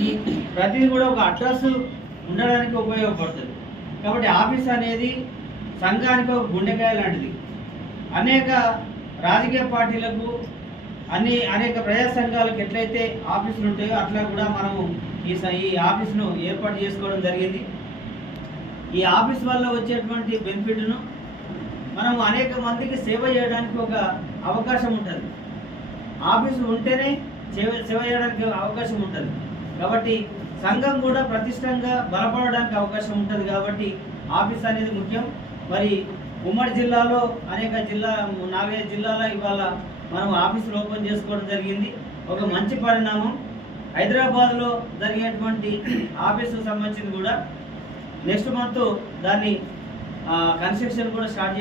చేయడానికి ప్రతిదీ కూడా ఒక అడ్రస్ ఉండడానికి ఉపయోగపడుతుంది. కాబట్టి ఆఫీస్ అనేది సంఘానికి ఒక గుండెకాయ లాంటిది. అనేక రాజకీయ పార్టీలకు అనేక ప్రజా సంఘాలకు ఎట్లయితే ఆఫీసులు ఉంటాయో అట్లా కూడా మనము ఈ ఆఫీసును ఏర్పాటు చేసుకోవడం జరిగింది. ఈ ఆఫీస్ వల్ల వచ్చేటువంటి బెనిఫిట్ను మనం అనేక మందికి సేవ చేయడానికి ఒక అవకాశం ఉంటుంది. ఆఫీసు ఉంటేనే సేవ చేయడానికి అవకాశం ఉంటుంది. కాబట్టి సంఘం కూడా ప్రతిష్టంగా బలపడడానికి అవకాశం ఉంటుంది. కాబట్టి ఆఫీస్ అనేది ముఖ్యం. మరి ఉమ్మడి జిల్లాలో అనేక 4-5 జిల్లాల ఇవాళ మనం ఆఫీసులు ఓపెన్ చేసుకోవడం జరిగింది. ఒక మంచి పరిణామం. హైదరాబాద్లో జరిగేటువంటి ఆఫీసుకు సంబంధించింది కూడా నెక్స్ట్ మంత్ దాన్ని కన్స్ట్రక్షన్ కూడా స్టార్ట్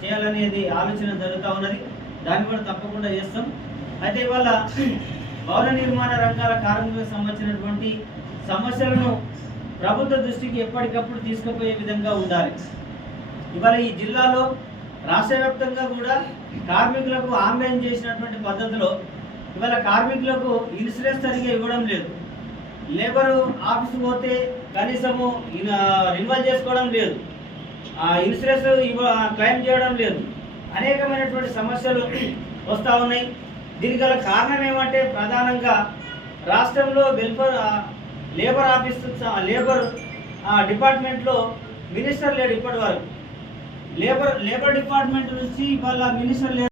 చేయాలనేది ఆలోచన జరుగుతూ ఉన్నది. దాన్ని కూడా తప్పకుండా చేస్తాం. అయితే ఇవాళ భవన నిర్మాణ రంగాల కార్మికులకు సంబంధించినటువంటి సమస్యలను ప్రభుత్వ దృష్టికి ఎప్పటికప్పుడు తీసుకుపోయే విధంగా ఉండాలి. ఇవాళ ఈ జిల్లాలో రాష్ట్ర వ్యాప్తంగా కూడా కార్మికులకు ఆన్లైన్ చేసినటువంటి పద్ధతిలో ఇవాళ కార్మికులకు ఇన్సూరెన్స్ సరిగా ఇవ్వడం లేదు. లేబరు ఆఫీసు పోతే కనీసము రిన్యూవల్ చేసుకోవడం లేదు, ఇన్సూరెన్స్ క్లెయిమ్ చేయడం లేదు. అనేకమైనటువంటి సమస్యలు వస్తూ ఉన్నాయి. దీనికి గల కారణం ఏమంటే ప్రధానంగా రాష్ట్రంలో లేబర్ డిపార్ట్మెంట్లో మినిస్టర్ లేడు. ఇప్పటి వరకు లేబర్ డిపార్ట్మెంట్ నుంచి ఇవాళ మినిస్టర్ లేడు.